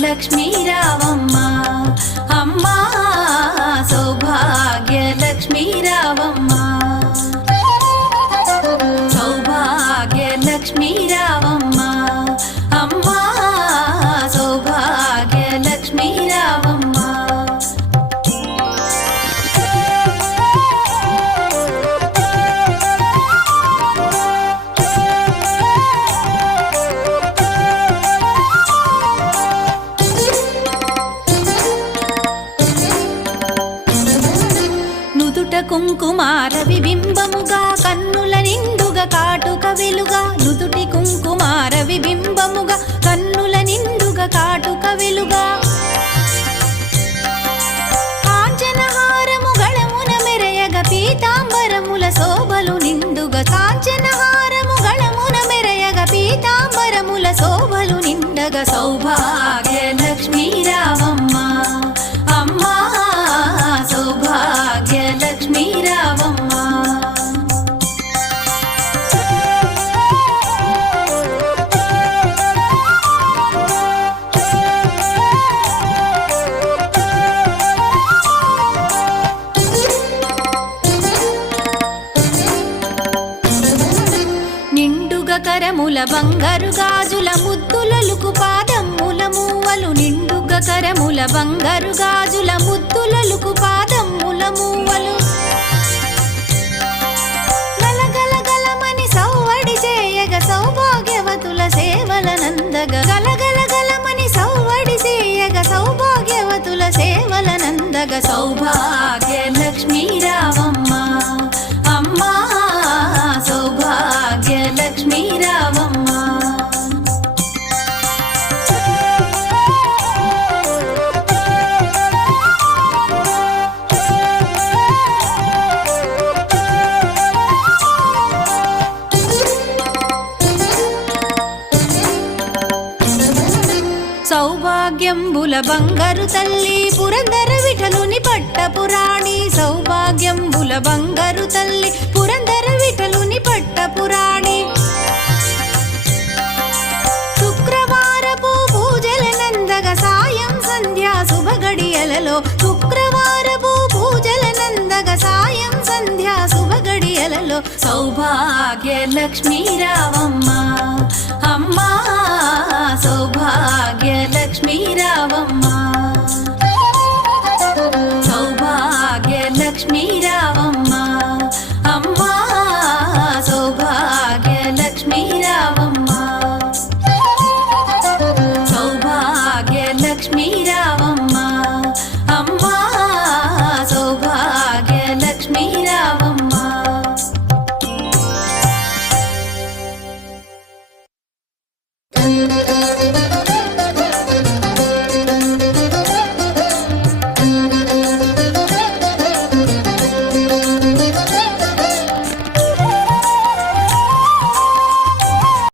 లక్ష్మీ రావమ్మ అమ్మా సౌభాగ్య లక్ష్మీ రావమ్మ సౌభాగ్య లక్ష్మీ రావమ్మ అమ్మా సౌభాగ్య లక్ష్మీ రావమ్మ కుంకుమార విబింబముగా కన్నుల నిండుగా కాటుక వెలుగా నుదుటి కుంకుమార విబింబముగా కన్నుల నిండుగా కాటుక వెలుగా కాంచనహారము గళమున మెరయగ పీతాంబరముల శోభలు నిండుగా కాంచనహారము గళమున మెరయగ పీతాంబరముల శోభలు నిండగా సౌభాగ్య లక్ష్మీ రావమ్మ అమ్మా సౌభాగ్య లక్ష్మీ రావమ్మ నిండుగా కరముల బంగారు గాజుల ముద్దులలుకు పాదమ్ముల మూవలు నిండుగా కరముల బంగారు గాజుల ముద్దులలుకు పాదమ్ముల మూవలు గలగల గలమని సౌవడి చేయగ సౌభాగ్యవతుల సేవల నందగ గలగల గలమని సౌవడి చేయగ సౌభాగ్యవతుల సేవల నందగ సౌభాగ్య లక్ష్మీ రావమ్మ అమ్మా సౌభాగ్య లక్ష్మీ రావమ్మ సౌభాగ్యంబుల బంగారు తల్లి పురందర విఠలుని పట్టపురాణి సౌభాగ్యంబుల బంగారు తల్లి పురందర విఠలుని పట్టపురాణి శుక్రవారపు పూజల నందగ సాయం సంధ్యా శుభగడియలలో శుక్రవారపు పూజల నందగ సాయం సంధ్యా శుభగడియలలో సౌభాగ్య లక్ష్మీ రావమ్మ అమ్మా